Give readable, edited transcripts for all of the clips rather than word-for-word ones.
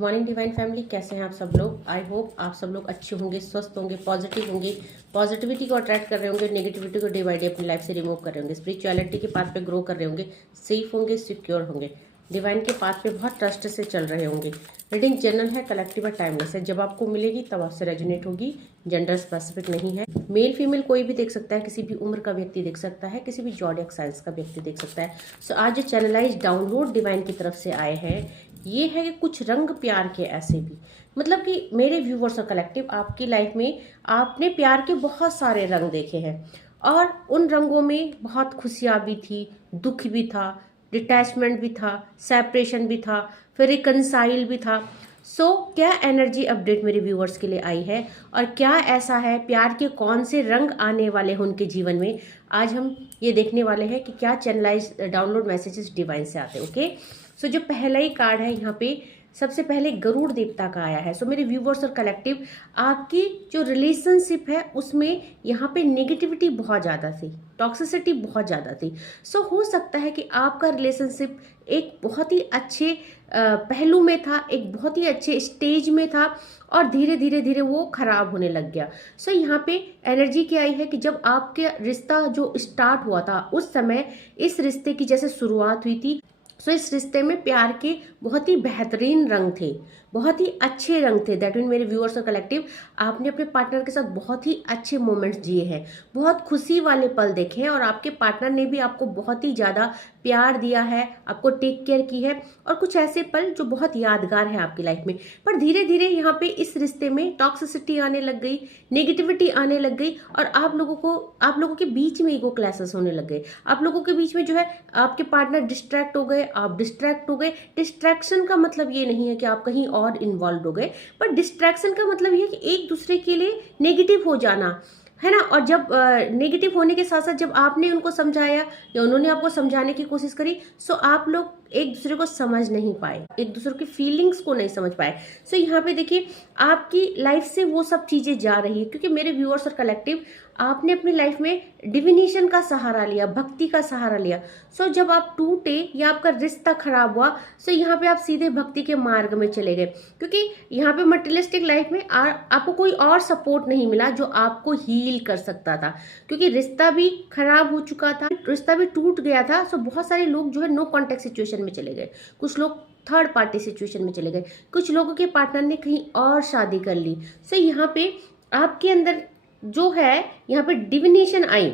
Good morning divine family, कैसे हैं आप सब लोग। आई होप आप सब लोग अच्छे होंगे, स्वस्थ होंगे, पॉजिटिव होंगे, पॉजिटिविटी को अट्रैक्ट कर रहे होंगे, नेगेटिविटी को डे बाई डे अपनी लाइफ से रिमूव कर रहे होंगे, स्पिरिचुअलिटी के पाथ पे ग्रो कर रहे होंगे, सेफ होंगे, सिक्योर होंगे, डिवाइन के पाथ पे बहुत ट्रस्ट से चल रहे होंगे। रीडिंग जनरल है, कलेक्टिव और टाइमलेस है। जब आपको मिलेगी तब आपसे रेजोनेट होगी, जेंडर स्पेसिफिक नहीं है। मेल फीमेल कोई भी देख सकता है, किसी भी उम्र का व्यक्ति देख सकता है, किसी भी जॉडियक साइंस का व्यक्ति देख सकता है। सो आज जो चैनलाइज डाउनलोड डिवाइन की तरफ से आए हैं ये है कि कुछ रंग प्यार के ऐसे भी, मतलब कि मेरे व्यूवर्स और कलेक्टिव, आपकी लाइफ में आपने प्यार के बहुत सारे रंग देखे हैं और उन रंगों में बहुत खुशियाँ भी थी, दुख भी था, डिटैचमेंट भी था, सेपरेशन भी था, फिर रिकंसाइल भी था। सो क्या एनर्जी अपडेट मेरे व्यूवर्स के लिए आई है और क्या ऐसा है, प्यार के कौन से रंग आने वाले हैं उनके जीवन में, आज हम ये देखने वाले हैं कि क्या चैनलाइज डाउनलोड मैसेजेस डिवाइन से आते हैं। ओके, सो जो पहला ही कार्ड है यहाँ पे सबसे पहले गरुड़ देवता का आया है। सो मेरे व्यूवर्स और कलेक्टिव, आपकी जो रिलेशनशिप है उसमें यहाँ पे नेगेटिविटी बहुत ज़्यादा थी, टॉक्सिसिटी बहुत ज़्यादा थी। सो हो सकता है कि आपका रिलेशनशिप एक बहुत ही अच्छे पहलू में था, एक बहुत ही अच्छे स्टेज में था और धीरे धीरे धीरे वो खराब होने लग गया। सो यहाँ पे एनर्जी क्या आई है कि जब आपके रिश्ता जो स्टार्ट हुआ था उस समय इस रिश्ते की जैसे शुरुआत हुई थी, सो इस रिश्ते में प्यार के बहुत ही बेहतरीन रंग थे, बहुत ही अच्छे रंग थे। दैट मीन मेरे व्यूअर्स और कलेक्टिव, आपने अपने पार्टनर के साथ बहुत ही अच्छे मोमेंट्स जिए हैं, बहुत खुशी वाले पल देखे हैं और आपके पार्टनर ने भी आपको बहुत ही ज़्यादा प्यार दिया है, आपको टेक केयर की है और कुछ ऐसे पल जो बहुत यादगार है आपकी लाइफ में। पर धीरे धीरे यहाँ पे इस रिश्ते में टॉक्सिसिटी आने लग गई, नेगेटिविटी आने लग गई और आप लोगों के बीच में ईगो क्लैशेस होने लग गए। आप लोगों के बीच में जो है आपके पार्टनर डिस्ट्रैक्ट हो गए, आप डिस्ट्रैक्ट हो गए। डिस्ट्रैक्शन का मतलब ये नहीं है कि आप कहीं और इन्वॉल्व हो गए, पर डिस्ट्रैक्शन का मतलब ये है कि एक दूसरे के लिए नेगेटिव हो जाना है ना। और जब नेगेटिव होने के साथ साथ जब आपने उनको समझाया या उन्होंने आपको समझाने की कोशिश करी, सो आप लोग एक दूसरे को समझ नहीं पाए, एक दूसरे की फीलिंग्स को नहीं समझ पाए। सो यहाँ पे देखिए आपकी लाइफ से वो सब चीजें जा रही है, क्योंकि मेरे व्यूअर्स और कलेक्टिव, आपने अपनी लाइफ में डिविनेशन का सहारा लिया, भक्ति का सहारा लिया। सो जब आप टूटे या आपका रिश्ता खराब हुआ, सो यहाँ पे आप सीधे भक्ति के मार्ग में चले गए, क्योंकि यहाँ पे मटेरियलिस्टिक लाइफ में आपको कोई और सपोर्ट नहीं मिला जो आपको हील कर सकता था, क्योंकि रिश्ता भी खराब हो चुका था, रिश्ता भी टूट गया था। सो बहुत सारे लोग जो है नो कॉन्टेक्ट सिचुएशन में चले गए, कुछ लोग थर्ड पार्टी सिचुएशन में चले गए, कुछ लोगों के पार्टनर ने कहीं और शादी कर ली। सो यहाँ पे आपके अंदर जो है यहाँ पे डिविनेशन आई।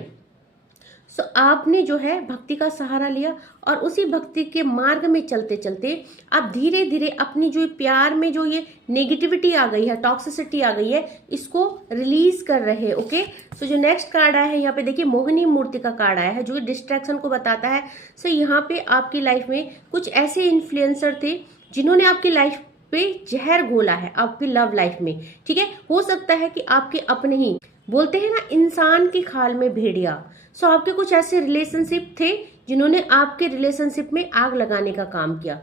सो आपने जो है भक्ति का सहारा लिया और उसी भक्ति के मार्ग में चलते चलते आप धीरे धीरे अपनी जो प्यार में जो ये नेगेटिविटी आ गई है, टॉक्सिसिटी आ गई है, इसको रिलीज कर रहे हैं। ओके, सो जो नेक्स्ट कार्ड आया है यहाँ पे देखिए मोहिनी मूर्ति का कार्ड आया है जो डिस्ट्रैक्शन को बताता है। सो यहाँ पे आपकी लाइफ में कुछ ऐसे इन्फ्लुएंसर थे जिन्होंने आपकी लाइफ पे जहर घोला है आपकी लव लाइफ में। ठीक है, हो सकता है कि आपके अपने ही, बोलते हैं ना इंसान की खाल में भेड़िया। सो आपके कुछ ऐसे रिलेशनशिप थे जिन्होंने आपके रिलेशनशिप में आग लगाने का काम किया,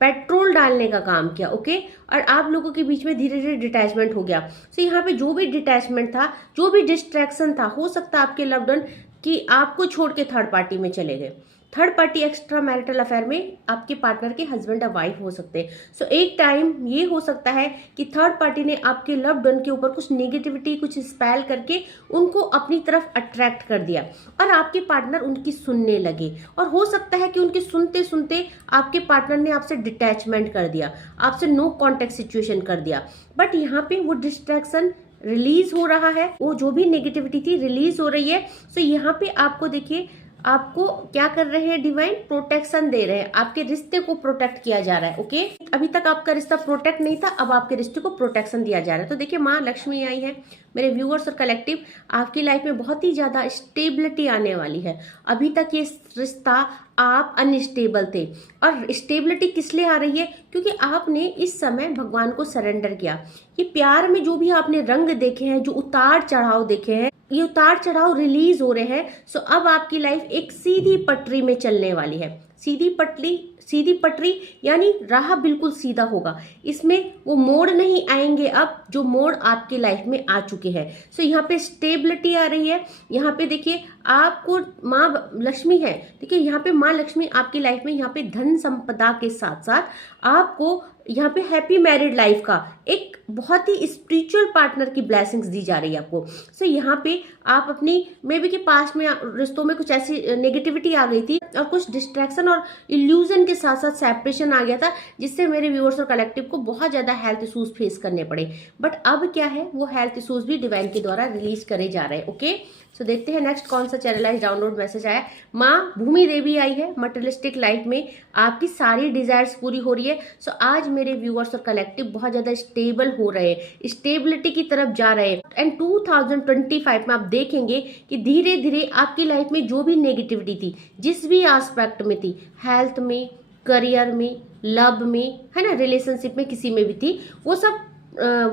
पेट्रोल डालने का काम किया। ओके, और आप लोगों के बीच में धीरे धीरे डिटैचमेंट हो गया। सो यहाँ पे जो भी डिटैचमेंट था, जो भी डिस्ट्रैक्शन था, हो सकता है आपके लव्ड वन कि आपको छोड़ के थर्ड पार्टी में चले गए, third party extra marital affair में आपके पार्टनर के हस्बैंड या वाइफ हो सकते हैं। सो एक टाइम ये हो सकता है कि थर्ड पार्टी ने आपके लव्ड वन के ऊपर कुछ नेगेटिविटी, कुछ स्पेल करके उनको अपनी तरफ अट्रैक्ट कर दिया और आपके पार्टनर उनकी सुनने लगे। और हो सकता है कि उनके सुनते सुनते आपके पार्टनर ने आपसे डिटैचमेंट कर दिया, आपसे नो कॉन्टेक्ट सिचुएशन कर दिया। बट यहाँ पे वो डिस्ट्रैक्शन रिलीज हो रहा है, वो जो भी नेगेटिविटी थी रिलीज हो रही है। सो यहाँ पे आपको देखिए, आपको क्या कर रहे हैं डिवाइन, प्रोटेक्शन दे रहे हैं, आपके रिश्ते को प्रोटेक्ट किया जा रहा है। ओके, अभी तक आपका रिश्ता प्रोटेक्ट नहीं था, अब आपके रिश्ते को प्रोटेक्शन दिया जा रहा है। तो देखिए माँ लक्ष्मी आई है। मेरे व्यूअर्स और कलेक्टिव, आपकी लाइफ में बहुत ही ज्यादा स्टेबिलिटी आने वाली है। अभी तक ये रिश्ता आप अनस्टेबल थे और स्टेबिलिटी किस लिए आ रही है, क्योंकि आपने इस समय भगवान को सरेंडर किया। ये प्यार में जो भी आपने रंग देखे हैं, जो उतार चढ़ाव देखे हैं, ये उतार चढ़ाव रिलीज हो रहे हैं। सो अब आपकी लाइफ एक सीधी पटरी में चलने वाली है। सीधी पटरी यानी राह बिल्कुल सीधा होगा, इसमें वो मोड़ नहीं आएंगे अब जो मोड़ आपकी लाइफ में आ चुके हैं। सो यहाँ पे स्टेबिलिटी आ रही है। यहाँ पे देखिए आपको माँ लक्ष्मी है, देखिए यहाँ पे माँ लक्ष्मी आपकी लाइफ में यहाँ पे धन संपदा के साथ साथ आपको यहाँ पे हैप्पी मैरिड लाइफ का एक बहुत ही स्पिरिचुअल पार्टनर की ब्लेसिंग्स दी जा रही है आपको। सो यहाँ पे आप अपनी मे बी के पास्ट में रिश्तों में कुछ ऐसी नेगेटिविटी आ गई थी और कुछ डिस्ट्रैक्शन और इल्यूजन के साथ साथ सेपरेशन आ गया था, जिससे मेरे व्यूअर्स और कलेक्टिव को बहुत ज्यादा हेल्थ इश्यूज फेस करने पड़े। बट अब क्या है, वो हेल्थ इश्यूज भी डिवाइन के द्वारा रिलीज करे जा रहे हैं। ओके, सो देखते हैं नेक्स्ट कौन सा चैनलाइज डाउनलोड मैसेज आया। माँ भूमि देवी आई है, मटेरियलिस्टिक लाइफ में आपकी सारी डिजायर्स पूरी हो रही है। सो आज मेरे व्यूअर्स और कलेक्टिव बहुत ज्यादा स्टेबल हो रहे हैं, स्टेबिलिटी की तरफ जा रहे हैं। एंड 2025 में आप देखेंगे कि धीरे धीरे आपकी लाइफ में जो भी नेगेटिविटी थी, जिस भी एस्पेक्ट में थी, हेल्थ में, करियर में, लव में, है ना, रिलेशनशिप में, किसी में भी थी, वो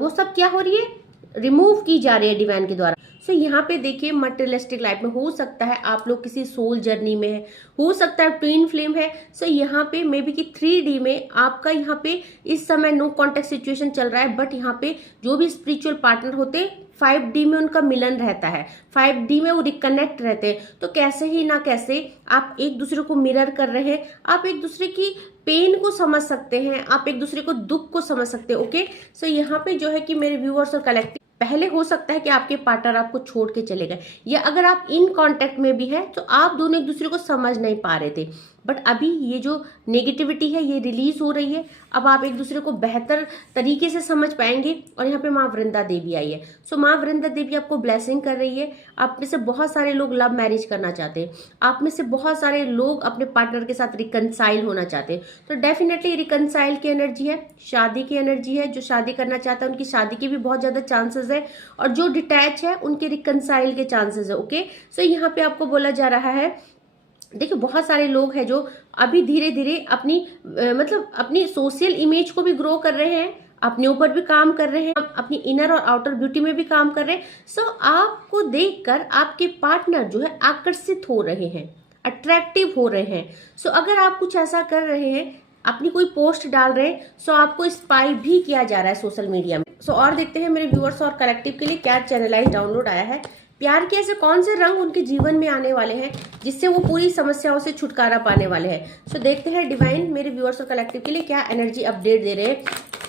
सब क्या हो रही है, रिमूव की जा रही है डिवाइन के द्वारा। सो यहाँ पे देखिए मटेरियलिस्टिक लाइफ में हो सकता है आप लोग किसी सोल जर्नी में है, हो सकता है ट्विन फ्लेम है। सो यहाँ पे मे बी कि 3D में आपका यहाँ पे इस समय नो कॉन्टेक्ट सिचुएशन चल रहा है, बट यहाँ पे जो भी स्पिरिचुअल पार्टनर होते 5D में उनका मिलन रहता है, 5D में वो रिकनेक्ट रहते हैं। तो कैसे ही ना कैसे आप एक दूसरे को मिरर कर रहे हैं, आप एक दूसरे की पेन को समझ सकते हैं, आप एक दूसरे को दुख को समझ सकते हैं। ओके, सो यहाँ पे जो है कि मेरे व्यूअर्स और कलेक्टिव, पहले हो सकता है कि आपके पार्टनर आपको छोड़ के चले गए, या अगर आप इन कांटेक्ट में भी है तो आप दोनों एक दूसरे को समझ नहीं पा रहे थे। बट अभी ये जो नेगेटिविटी है ये रिलीज हो रही है, अब आप एक दूसरे को बेहतर तरीके से समझ पाएंगे। और यहाँ पे माँ वृंदा देवी आई है। सो माँ वृंदा देवी आपको ब्लेसिंग कर रही है। आप में से बहुत सारे लोग लव मैरिज करना चाहते हैं, आप में से बहुत सारे लोग अपने पार्टनर के साथ रिकनसाइल होना चाहते हैं। तो डेफिनेटली रिकनसाइल की एनर्जी है, शादी की एनर्जी है। जो शादी करना चाहता है उनकी शादी के भी बहुत ज्यादा चांसेस है, और जो डिटैच है उनके रिकनसाइल के चांसेस है। ओके, सो यहाँ पे आपको बोला जा रहा है, देखिए बहुत सारे लोग हैं जो अभी धीरे धीरे अपनी मतलब अपनी सोशल इमेज को भी ग्रो कर रहे हैं, अपने ऊपर भी काम कर रहे हैं, अपनी इनर और आउटर ब्यूटी में भी काम कर रहे हैं। सो आपको देखकर आपके पार्टनर जो है आकर्षित हो रहे हैं, अट्रैक्टिव हो रहे हैं। सो अगर आप कुछ ऐसा कर रहे हैं, अपनी कोई पोस्ट डाल रहे हैं, सो आपको स्पाई भी किया जा रहा है सोशल मीडिया में। सो और देखते हैं मेरे व्यूअर्स और कलेक्टिव के लिए क्या चैनलाइज डाउनलोड आया है। प्यार के ऐसे कौन से रंग उनके जीवन में आने वाले हैं जिससे वो पूरी समस्याओं से छुटकारा पाने वाले हैं। सो देखते हैं डिवाइन मेरे व्यूअर्स और कलेक्टिव के लिए क्या एनर्जी अपडेट दे रहे हैं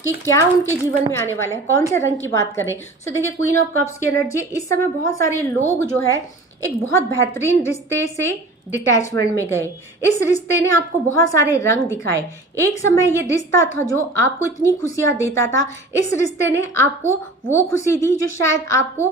कि क्या उनके जीवन में आने वाला है, कौन से रंग की बात कर रहे हैं। सो देखिए क्वीन ऑफ कप्स की एनर्जी, इस समय बहुत सारे लोग जो है एक बहुत बेहतरीन रिश्ते से डिटैचमेंट में गए। इस रिश्ते ने आपको बहुत सारे रंग दिखाए। एक समय ये रिश्ता था जो आपको इतनी खुशियां देता था, इस रिश्ते ने आपको वो खुशी दी जो शायद आपको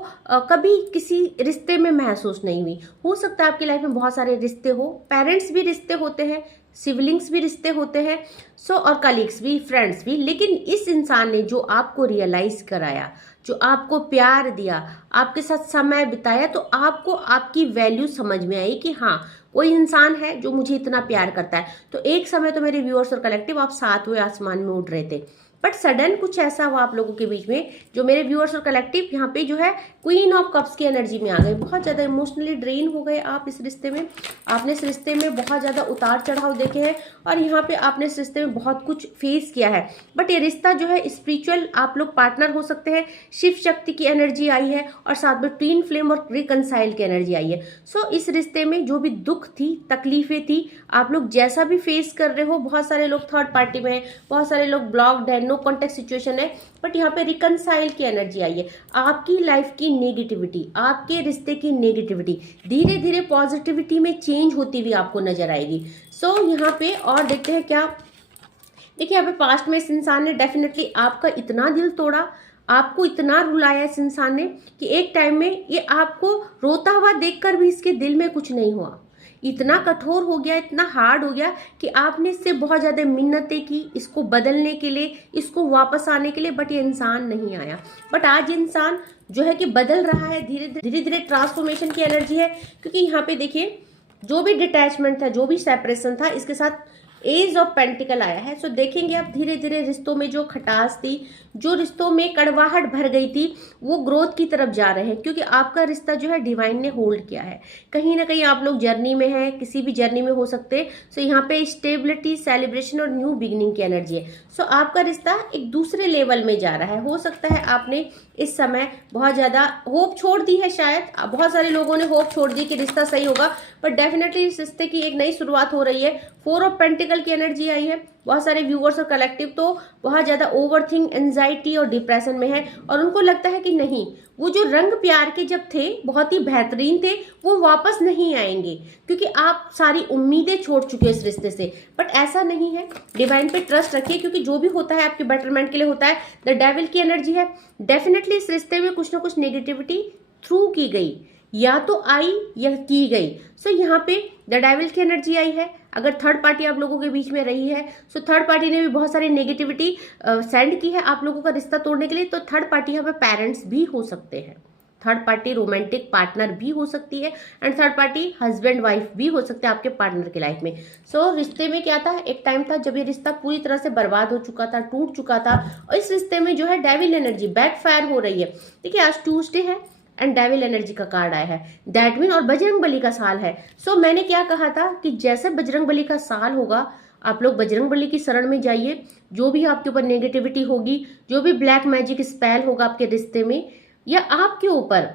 कभी किसी रिश्ते में महसूस नहीं हुई। हो सकता है आपकी लाइफ में बहुत सारे रिश्ते हो, पेरेंट्स भी रिश्ते होते हैं, सिबलिंग्स भी रिश्ते होते हैं, सो और कलीग्स भी, फ्रेंड्स भी। लेकिन इस इंसान ने जो आपको रियलाइज कराया, जो आपको प्यार दिया, आपके साथ समय बिताया, तो आपको आपकी वैल्यू समझ में आई कि हाँ कोई इंसान है जो मुझे इतना प्यार करता है। तो एक समय तो मेरे व्यूअर्स और कलेक्टिव आप सातवें आसमान में उड़ रहे थे, बट सडन कुछ ऐसा हुआ आप लोगों के बीच में जो मेरे व्यूअर्स और कलेक्टिव यहाँ पे जो है क्वीन ऑफ कप्स की एनर्जी में आ गए। बहुत ज्यादा इमोशनली ड्रेन हो गए आप इस रिश्ते में, आपने इस रिश्ते में बहुत ज्यादा उतार चढ़ाव देखे हैं, और यहाँ पे आपने इस रिश्ते में बहुत कुछ फेस किया है। बट ये रिश्ता जो है स्पिरिचुअल, आप लोग पार्टनर हो सकते हैं, शिव शक्ति की एनर्जी आई है, और साथ में ट्विन फ्लेम और रिकनसाइल की एनर्जी आई है। सो इस रिश्ते में जो भी दुख थी, तकलीफें थी, आप लोग जैसा भी फेस कर रहे हो, बहुत सारे लोग थर्ड पार्टी में है, बहुत सारे लोग ब्लॉक्ड है, नो कॉन्टेक्ट सिचुएशन है, बट यहाँ पे रिकनसाइल की एनर्जी आई है। आपकी लाइफ की नेगेटिविटी, आपके रिश्ते की नेगेटिविटी धीरे धीरे पॉजिटिविटी में चेंज होती हुई आपको नजर आएगी। सो यहाँ पे और देखते हैं क्या। देखिए यहाँ पे पास्ट में इस इंसान ने डेफिनेटली आपका इतना दिल तोड़ा, आपको इतना रुलाया इस इंसान ने कि एक टाइम में ये आपको रोता हुआ देखकर भी इसके दिल में कुछ नहीं हुआ। इतना कठोर हो गया, इतना हार्ड हो गया कि आपने इससे बहुत ज्यादा मिन्नतें की इसको बदलने के लिए, इसको वापस आने के लिए, बट ये इंसान नहीं आया। बट आज इंसान जो है कि बदल रहा है, धीरे धीरे ट्रांसफॉर्मेशन की एनर्जी है। क्योंकि यहाँ पे देखिए जो भी डिटैचमेंट था, जो भी सेपरेशन था, इसके साथ एज ऑफ पेंटिकल आया है। सो देखेंगे आप धीरे धीरे रिश्तों में जो खटास थी, जो रिश्तों में कड़वाहट भर गई थी, वो ग्रोथ की तरफ जा रहे हैं, क्योंकि आपका रिश्ता जो है डिवाइन ने होल्ड किया है। कहीं ना कहीं आप लोग जर्नी में हैं, किसी भी जर्नी में हो सकते हैं। सो यहाँ पे स्टेबिलिटी, सेलिब्रेशन और न्यू बिगिनिंग की एनर्जी है। सो आपका रिश्ता एक दूसरे लेवल में जा रहा है। हो सकता है आपने इस समय बहुत ज्यादा होप छोड़ दी है, शायद बहुत सारे लोगों ने होप छोड़ दी कि रिश्ता सही होगा, बट डेफिनेटली इस रिश्ते की एक नई शुरुआत हो रही है। 4 ऑफ पेंटिकल की एनर्जी आई है, बहुत सारे व्यूअर्स और कलेक्टिव तो बहुत ज्यादा ओवरथिंक, एंजाइटी और डिप्रेशन में है और उनको लगता है कि नहीं, वो जो रंग प्यार के जब थे बहुत ही बेहतरीन थे, वो वापस नहीं आएंगे क्योंकि आप सारी उम्मीदें छोड़ चुके हो इस रिश्ते से। बट ऐसा नहीं है, डिवाइन पे ट्रस्ट रखिए क्योंकि जो भी होता है आपके बेटरमेंट के लिए होता है। द डेविल की एनर्जी है, डेफिनेटली इस रिश्ते में कुछ ना कुछ नेगेटिविटी थ्रू की गई, या तो आई या की गई। सो यहाँ पे द डेविल की एनर्जी आई है। अगर थर्ड पार्टी आप लोगों के बीच में रही है, सो थर्ड पार्टी ने भी बहुत सारी नेगेटिविटी सेंड की है आप लोगों का रिश्ता तोड़ने के लिए। तो थर्ड पार्टी यहाँ पे पेरेंट्स भी हो सकते हैं, थर्ड पार्टी रोमांटिक पार्टनर भी हो सकती है, and third party husband wife भी हो सकते हैं आपके पार्टनर की लाइफ में। सो रिश्ते में क्या था, एक टाइम था जब ये रिश्ता पूरी तरह से बर्बाद हो चुका था, टूट चुका था, और इस रिश्ते में जो है डेविल एनर्जी बैकफायर हो रही है। देखिए आज ट्यूसडे है एंड डेविल एनर्जी का कार्ड आया है, दैट मीन और बजरंग बली का साल है। सो मैंने क्या कहा था कि जैसे बजरंग बली का साल होगा, आप लोग बजरंग बली की शरण में जाइए। जो भी आपके ऊपर नेगेटिविटी होगी, जो भी ब्लैक मैजिक स्पेल होगा आपके रिश्ते में या आपके ऊपर,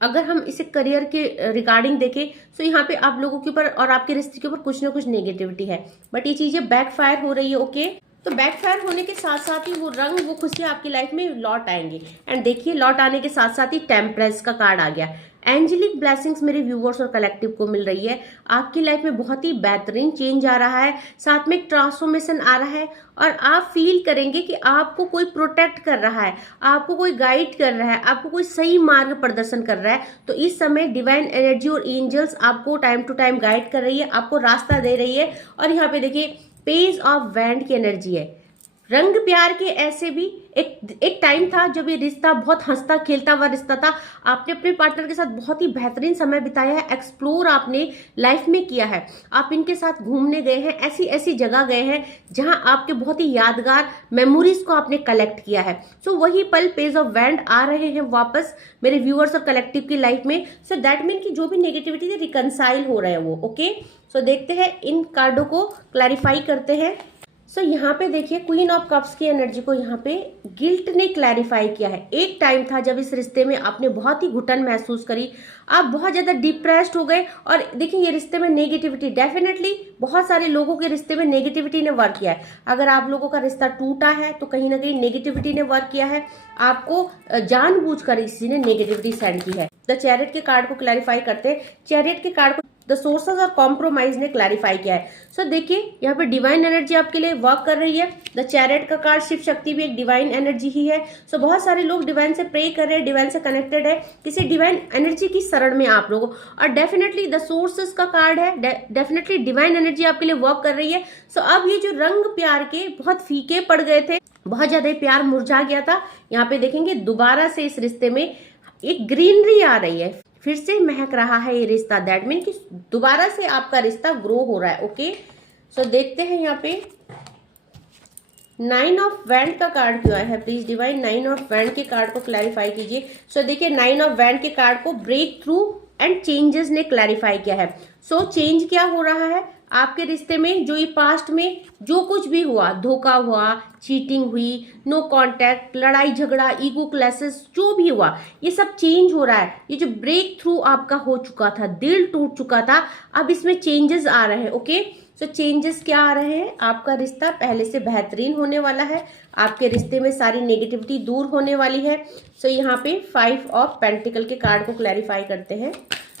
अगर हम इसे करियर के रिगार्डिंग देखें तो यहाँ पे आप लोगों के ऊपर और आपके रिश्ते के ऊपर कुछ ना कुछ नेगेटिविटी है, बट ये चीजें बैकफायर हो रही है। ओके, तो बैकफायर होने के साथ साथ ही वो रंग, वो खुशियां आपकी लाइफ में लौट आएंगे। एंड देखिए लौट आने के साथ साथ ही टेम्परेंस का कार्ड आ गया। एंजेलिक ब्लेसिंग्स मेरे व्यूवर्स और कलेक्टिव को मिल रही है। आपकी लाइफ में बहुत ही बेहतरीन चेंज आ रहा है, साथ में ट्रांसफॉर्मेशन आ रहा है, और आप फील करेंगे कि आपको कोई प्रोटेक्ट कर रहा है, आपको कोई गाइड कर रहा है, आपको कोई सही मार्ग प्रदर्शन कर रहा है। तो इस समय डिवाइन एनर्जी और एंजल्स आपको टाइम टू टाइम गाइड कर रही है, आपको रास्ता दे रही है। और यहाँ पे देखिए पेज ऑफ वैंड की एनर्जी है। रंग प्यार के ऐसे भी एक टाइम था जब ये रिश्ता बहुत हंसता खेलता हुआ रिश्ता था। आपने अपने पार्टनर के साथ बहुत ही बेहतरीन समय बिताया है, एक्सप्लोर आपने लाइफ में किया है, आप इनके साथ घूमने गए हैं, ऐसी ऐसी जगह गए हैं जहां आपके बहुत ही यादगार मेमोरीज को आपने कलेक्ट किया है। सो वही पल पेज ऑफ वैंड आ रहे हैं वापस मेरे व्यूअर्स और कलेक्टिव की लाइफ में। सो दैट मीन कि जो भी नेगेटिविटी है रिकनसाइल हो रहे हैं वो। ओके, सो देखते हैं इन कार्डों को क्लैरिफाई करते हैं। सो यहाँ पे देखिए क्वीन ऑफ कप्स की एनर्जी को यहाँ पे गिल्ट ने क्लैरिफाई किया है। एक टाइम था जब इस रिश्ते में आपने बहुत ही घुटन महसूस करी, आप बहुत ज्यादा डिप्रेस्ड हो गए। और देखिए ये रिश्ते में नेगेटिविटी, डेफिनेटली बहुत सारे लोगों के रिश्ते में नेगेटिविटी ने वर्क किया है। अगर आप लोगों का रिश्ता टूटा है तो कहीं ना कहीं नेगेटिविटी ने वर्क किया है, आपको जानबूझकर किसी ने नेगेटिविटी सेंड की है। द चैरियट के कार्ड को क्लैरिफाई करते हैं। चैरियट के कार्ड को द सोर्सेस और कॉम्प्रोमाइज ने क्लैरिफाई किया है। सो देखिए यहाँ पे डिवाइन एनर्जी आपके लिए वर्क कर रही है। द चैरियट का कार्ड शिव शक्ति भी एक डिवाइन एनर्जी ही है। सो बहुत सारे लोग डिवाइन से प्रे कर रहे हैं, डिवाइन से कनेक्टेड है, किसी डिवाइन एनर्जी की शरण में आप लोगों। और डेफिनेटली द सोर्सेस का कार्ड है, डेफिनेटली डिवाइन एनर्जी आपके लिए वर्क कर रही है। सो अब ये जो रंग प्यार के बहुत फीके पड़ गए थे, बहुत ज्यादा प्यार मुरझा गया था, यहाँ पे देखेंगे दोबारा से इस रिश्ते में एक ग्रीनरी आ रही है, फिर से महक रहा है ये रिश्ता। दैट मीन कि दोबारा से आपका रिश्ता ग्रो हो रहा है। ओके, सो देखते हैं यहाँ पे 9 ऑफ वैंड का कार्ड क्यों आया है। प्लीज डिवाइन 9 ऑफ वैंड के कार्ड को क्लैरिफाई कीजिए। सो देखिए 9 ऑफ वैंड के कार्ड को ब्रेक थ्रू एंड चेंजेस ने क्लैरिफाई किया है। सो चेंज क्या हो रहा है आपके रिश्ते में, जो ये पास्ट में जो कुछ भी हुआ, धोखा हुआ, चीटिंग हुई, नो कांटेक्ट, लड़ाई झगड़ा, ईगो क्लैशेस, जो भी हुआ ये सब चेंज हो रहा है। ये जो ब्रेक थ्रू आपका हो चुका था, दिल टूट चुका था, अब इसमें चेंजेस आ रहे हैं। ओके, सो चेंजेस क्या आ रहे हैं, आपका रिश्ता पहले से बेहतरीन होने वाला है, आपके रिश्ते में सारी नेगेटिविटी दूर होने वाली है। सो यहाँ पे 5 ऑफ पेंटिकल के कार्ड को क्लैरिफाई करते हैं।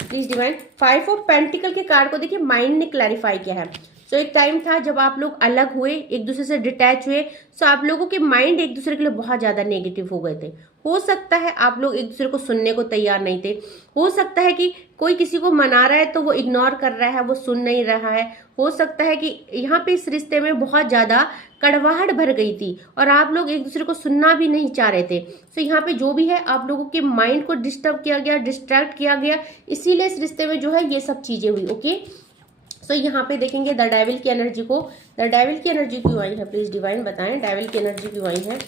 प्लीज डिवाइन 5 ऑफ पेंटिकल के कार्ड को देखिए माइंड ने क्लैरिफाई किया है। सो एक टाइम था जब आप लोग अलग हुए, एक दूसरे से डिटैच हुए। सो आप लोगों के माइंड एक दूसरे के लिए बहुत ज्यादा नेगेटिव हो गए थे। हो सकता है आप लोग एक दूसरे को सुनने को तैयार नहीं थे, हो सकता है कि कोई किसी को मना रहा है तो वो इग्नोर कर रहा है, वो सुन नहीं रहा है, हो सकता है कि यहाँ पे इस रिश्ते में बहुत ज्यादा कड़वाहट भर गई थी और आप लोग एक दूसरे को सुनना भी नहीं चाह रहे थे। सो यहाँ पे जो भी है आप लोगों के माइंड को डिस्टर्ब किया गया, डिस्ट्रैक्ट किया गया, इसीलिए इस रिश्ते में जो है ये सब चीजें हुई। ओके, सो यहाँ पे देखेंगे द डेविल की एनर्जी को। द डेविल की एनर्जी क्यों आई है, प्लीज डिवाइन बताएं डेविल की एनर्जी क्यों आई है।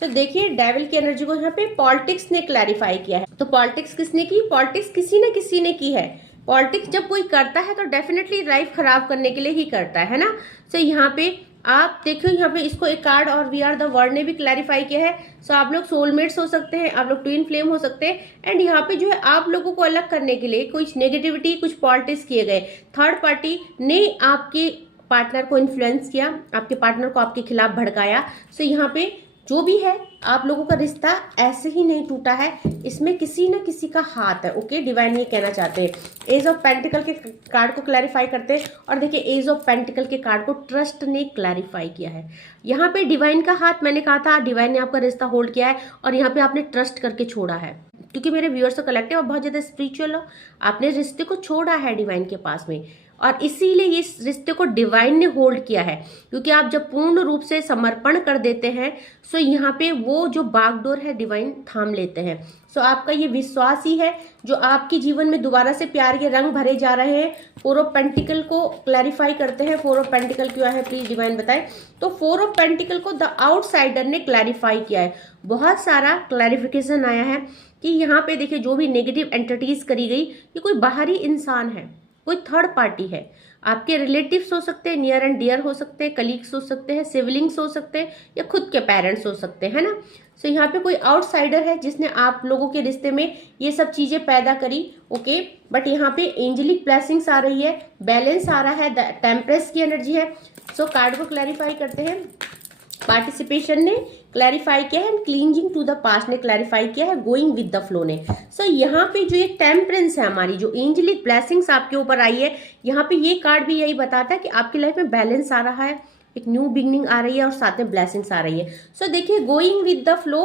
सो देखिए डेविल की एनर्जी को यहाँ पे पॉलिटिक्स ने क्लैरिफाई किया है। तो पॉलिटिक्स किसने की, पॉलिटिक्स किसी न किसी ने की है। पॉलिटिक्स जब कोई करता है तो डेफिनेटली लाइफ खराब करने के लिए ही करता है ना। सो यहाँ पे आप देखो, यहाँ पे इसको एक कार्ड और वी आर द वर्ड ने भी क्लैरिफाई किया है। सो आप लोग सोलमेट्स हो सकते हैं, आप लोग ट्विन फ्लेम हो सकते हैं, एंड यहाँ पे जो है आप लोगों को अलग करने के लिए कुछ नेगेटिविटी, कुछ पॉलिटिक्स किए गए। थर्ड पार्टी ने आपके पार्टनर को इन्फ्लुएंस किया, आपके पार्टनर को आपके खिलाफ भड़काया। सो यहाँ पे जो भी है आप लोगों का रिश्ता ऐसे ही नहीं टूटा है, इसमें किसी न किसी का हाथ है। ओके, डिवाइन ये कहना चाहते हैं। एज ऑफ पेंटिकल के कार्ड को क्लैरिफाई करते हैं और देखिए एज ऑफ पेंटिकल के कार्ड को ट्रस्ट ने क्लैरिफाई किया है। यहाँ पे डिवाइन का हाथ, मैंने कहा था डिवाइन ने आपका रिश्ता होल्ड किया है और यहाँ पे आपने ट्रस्ट करके छोड़ा है, क्योंकि मेरे व्यूअर्स तो कलेक्टिव और बहुत ज्यादा स्पिरिचुअल हो, आपने रिश्ते को छोड़ा है डिवाइन के पास में, और इसीलिए इस रिश्ते को डिवाइन ने होल्ड किया है। क्योंकि आप जब पूर्ण रूप से समर्पण कर देते हैं सो यहाँ पे वो जो बागडोर है डिवाइन थाम लेते हैं। सो आपका ये विश्वास ही है जो आपके जीवन में दोबारा से प्यार के रंग भरे जा रहे हैं। फोर ऑफ पेंटिकल को क्लैरिफाई करते हैं। फोर ऑफ पेंटिकल क्यों है प्लीज डिवाइन बताएं। तो फोर ऑफ पेंटिकल को द आउटसाइडर ने क्लैरिफाई किया है, बहुत सारा क्लैरिफिकेशन आया है कि यहाँ पे देखिए जो भी नेगेटिव एंटिटीज करी गई ये कोई बाहरी इंसान है, कोई थर्ड पार्टी है। आपके रिलेटिव्स हो सकते हैं, नियर एंड डियर हो सकते हैं, कलीग्स हो सकते हैं, सिबलिंग्स हो सकते हैं या खुद के पेरेंट्स हो सकते हैं, है ना। सो यहाँ पे कोई आउटसाइडर है जिसने आप लोगों के रिश्ते में ये सब चीजें पैदा करी। ओके, बट यहाँ पे एंजेलिक ब्लेसिंग्स आ रही है, बैलेंस आ रहा है, टेम्परेंस की एनर्जी है। सो कार्ड को क्लैरिफाई करते हैं। पार्टिसिपेशन ने क्लैरिफाई किया है and cleansing to the past ने क्लैरिफाई किया है, गोइंग विद द फ्लो ने। सो यहाँ पे जो एक टेम्परेंस है हमारी, जो एंजेलिक ब्लेसिंग्स आपके ऊपर आई है, यहाँ पे ये कार्ड भी यही बताता है कि आपकी लाइफ में बैलेंस आ रहा है, एक न्यू बिगनिंग आ रही है और साथ में ब्लेसिंग्स आ रही है। सो देखिए गोइंग विद द फ्लो,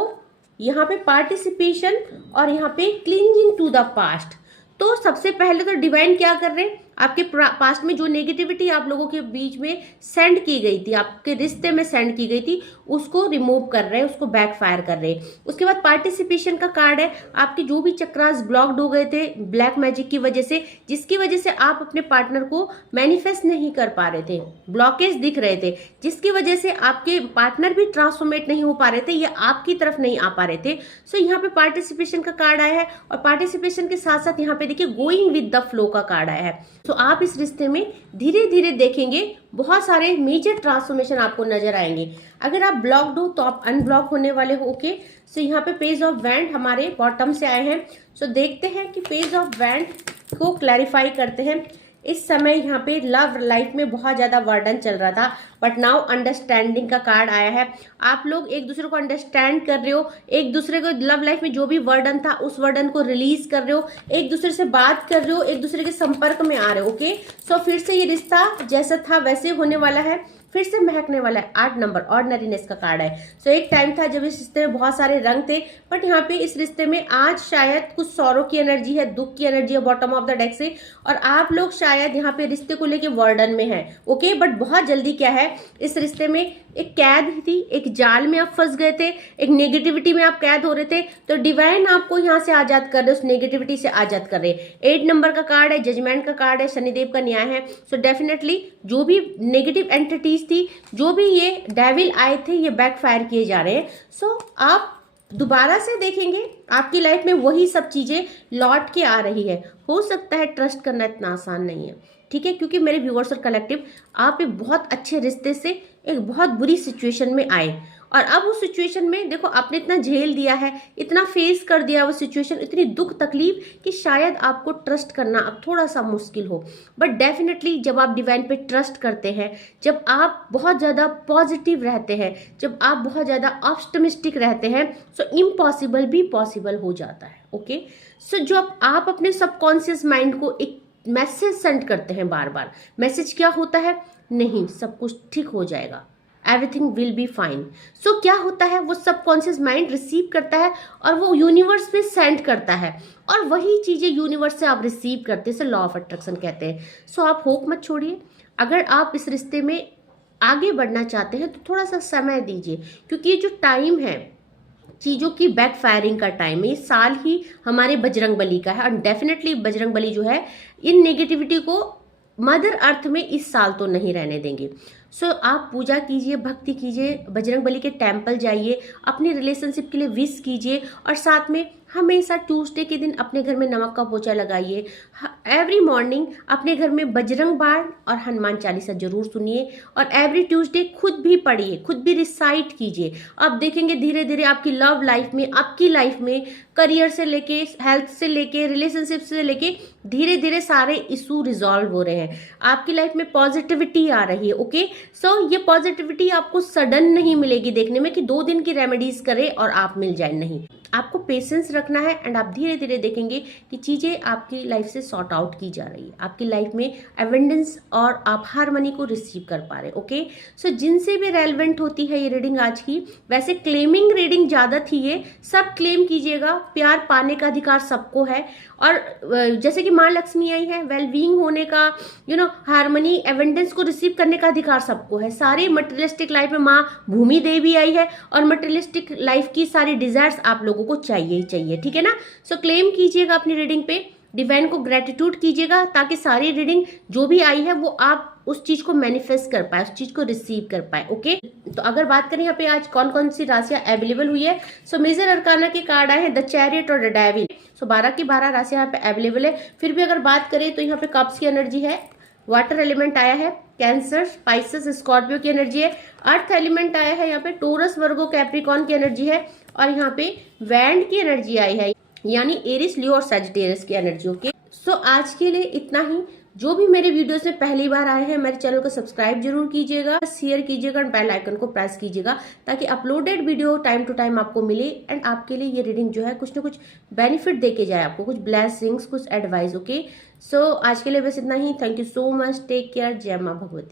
यहाँ पे पार्टिसिपेशन और यहाँ पे क्लींजिंग टू द पास्ट। तो सबसे पहले तो डिवाइन क्या कर रहे हैं, आपके पास्ट में जो नेगेटिविटी आप लोगों के बीच में सेंड की गई थी, आपके रिश्ते में सेंड की गई थी, उसको रिमूव कर रहे हैं, उसको बैकफायर कर रहे हैं। उसके बाद पार्टिसिपेशन का कार्ड है, आपके जो भी चक्रास ब्लॉक्ड हो गए थे ब्लैक मैजिक की वजह से, जिसकी वजह से आप अपने पार्टनर को मैनिफेस्ट नहीं कर पा रहे थे, ब्लॉकेज दिख रहे थे, जिसकी वजह से आपके पार्टनर भी ट्रांसफॉर्मेट नहीं हो पा रहे थे या आपकी तरफ नहीं आ पा रहे थे। सो यहाँ पे पार्टिसिपेशन का कार्ड आया है और पार्टिसिपेशन के साथ साथ यहाँ पे देखिए गोइंग विद द फ्लो का कार्ड आया है। तो आप इस रिश्ते में धीरे धीरे देखेंगे बहुत सारे मेजर ट्रांसफॉर्मेशन आपको नजर आएंगे। अगर आप ब्लॉक्ड हो तो आप अनब्लॉक होने वाले हो। ओके, सो यहाँ पे पेज ऑफ वैंड हमारे बॉटम से आए हैं। सो देखते हैं कि पेज ऑफ वैंड को क्लैरिफाई करते हैं। इस समय यहाँ पे लव लाइफ में बहुत ज्यादा वर्डन चल रहा था, बट नाउ अंडरस्टैंडिंग का कार्ड आया है। आप लोग एक दूसरे को अंडरस्टैंड कर रहे हो, एक दूसरे को लव लाइफ में जो भी वर्डन था उस वर्डन को रिलीज कर रहे हो, एक दूसरे से बात कर रहे हो, एक दूसरे के संपर्क में आ रहे हो। ओके, सो फिर से ये रिश्ता जैसा था वैसे होने वाला है, फिर से महकने वाला है। 8 नंबर ऑर्डिनरीनेस का कार्ड है। सो एक टाइम था जब इस रिश्ते में बहुत सारे रंग थे, बट यहाँ पे इस रिश्ते में आज शायद कुछ सौरों की एनर्जी है, दुख की एनर्जी है बॉटम ऑफ द डेक से, और आप लोग शायद यहाँ पे रिश्ते को लेके वर्डन में है। ओके, बट बहुत जल्दी क्या है, इस रिश्ते में एक कैद थी, एक जाल में आप फंस गए थे, एक नेगेटिविटी में आप कैद हो रहे थे, तो डिवाइन आपको यहाँ से आजाद कर रहे, उस नेगेटिविटी से आजाद कर रहे। 8 नंबर का कार्ड है, जजमेंट का कार्ड है, शनिदेव का न्याय है। सो डेफिनेटली जो भी नेगेटिव एंटिटीज थी, जो भी ये डेविल आए थे, ये बैकफायर किए जा रहे हैं। सो आप दोबारा से देखेंगे आपकी लाइफ में वही सब चीजें लौट के आ रही है। हो सकता है ट्रस्ट करना इतना आसान नहीं है, ठीक है, क्योंकि मेरे व्यूअर्स और कलेक्टिव आप एक बहुत अच्छे रिश्ते से एक बहुत बुरी सिचुएशन में आए, और अब उस सिचुएशन में देखो आपने इतना झेल दिया है, इतना फेस कर दिया वो सिचुएशन, इतनी दुख तकलीफ कि शायद आपको ट्रस्ट करना अब थोड़ा सा मुश्किल हो। बट डेफिनेटली जब आप डिवाइन पे ट्रस्ट करते हैं, जब आप बहुत ज़्यादा पॉजिटिव रहते हैं, जब आप बहुत ज़्यादा ऑप्टिमिस्टिक रहते हैं, सो इम्पॉसिबल भी पॉसिबल हो जाता है। ओके, सो जब आप अपने सबकॉन्शियस माइंड को एक मैसेज सेंड करते हैं बार बार, मैसेज क्या होता है, नहीं सब कुछ ठीक हो जाएगा, एवरीथिंग विल बी फाइन। सो क्या होता है, वो सबकॉन्शियस माइंड रिसीव करता है और वो यूनिवर्स में सेंड करता है, और वही चीजें यूनिवर्स से आप रिसीव करते हैं, लॉ ऑफ अट्रैक्शन कहते हैं। सो आप होप मत छोड़िए, अगर आप इस रिश्ते में आगे बढ़ना चाहते हैं तो थोड़ा सा समय दीजिए, क्योंकि ये जो टाइम है चीज़ों की बैक फायरिंग का टाइम है, ये साल ही हमारे बजरंगबली का है, और डेफिनेटली बजरंगबली जो है इन नेगेटिविटी को मदर अर्थ में इस साल तो नहीं रहने देंगे। सो आप पूजा कीजिए, भक्ति कीजिए, बजरंगबली के टेम्पल जाइए, अपनी रिलेशनशिप के लिए विश कीजिए, और साथ में हमेशा ट्यूसडे के दिन अपने घर में नमक का पोछा लगाइए। एवरी मॉर्निंग अपने घर में बजरंग बाण और हनुमान चालीसा जरूर सुनिए और एवरी ट्यूसडे खुद भी पढ़िए, खुद भी रिसाइट कीजिए। आप देखेंगे धीरे धीरे आपकी लव लाइफ में, आपकी लाइफ में, करियर से लेके, हेल्थ से लेके, रिलेशनशिप से लेके धीरे धीरे सारे इशू रिजॉल्व हो रहे हैं। आपकी लाइफ में पॉजिटिविटी आ रही है। ओके, सो ये पॉजिटिविटी आपको सडन नहीं मिलेगी देखने में कि 2 दिन की रेमेडीज करें और आप मिल जाए, नहीं। आपको पेशेंस रखना है एंड आप धीरे धीरे देखेंगे कि चीजें आपकी लाइफ से सॉर्ट आउट की जा रही है, आपकी लाइफ में एवेंडेंस और आप हार्मनी को रिसीव कर पा रहे। ओके, सो जिनसे भी रेलेवेंट होती है ये रीडिंग आज की, वैसे क्लेमिंग रीडिंग ज्यादा थी, ये सब क्लेम कीजिएगा। प्यार पाने का अधिकार सबको है और जैसे कि माँ लक्ष्मी आई है, वेलबींग होने का, हार्मनी, एवेंडेंस को रिसीव करने का अधिकार सबको है। सारी मटेरियलिस्टिक लाइफ में माँ भूमि देवी आई है और मटेरियलिस्टिक लाइफ की सारी डिजायर्स आप लोगों को चाहिए ही चाहिए, ठीक है ना। सो क्लेम कीजिएगा अपनी रीडिंग पे, डिवाइन को ग्रेटिट्यूड कीजिएगा ताकि सारी रीडिंग जो भी आई है वो आप उस चीज को मैनिफेस्ट कर पाए, उस चीज को रिसीव कर पाए। ओके, तो अगर बात करें यहाँ पे आज कौन कौन सी राशियां अवेलेबल हुई है, सो मेजर अरकाना के कार्ड आए हैं द चैरियट और द डेविल। सो 12 की 12 राशियां यहाँ पे अवेलेबल है। फिर भी अगर बात करें तो यहाँ पे कप्स की एनर्जी है, वाटर एलिमेंट आया है, कैंसर, स्पाइसेस, स्कॉर्पियो की एनर्जी है, अर्थ एलिमेंट आया है, यहाँ पे टोरस, वर्गो, कैप्रिकॉन की एनर्जी है और यहाँ पे वैंड की एनर्जी आई है, यानी एरिस, लियो और सैजिटेरियस की एनर्जी। ओके, सो आज के लिए इतना ही। जो भी मेरे वीडियोस में पहली बार आए हैं मेरे चैनल को सब्सक्राइब जरूर कीजिएगा, शेयर कीजिएगा और बेल आइकन को प्रेस कीजिएगा ताकि uploaded video time to time आपको मिले एंड आपके लिए ये रीडिंग जो है कुछ ना कुछ बेनिफिट देके जाए, आपको कुछ ब्लेसिंग्स, कुछ एडवाइस। ओके, सो आज के लिए बस इतना ही। Thank you so much, take care, जय माँ भगवती।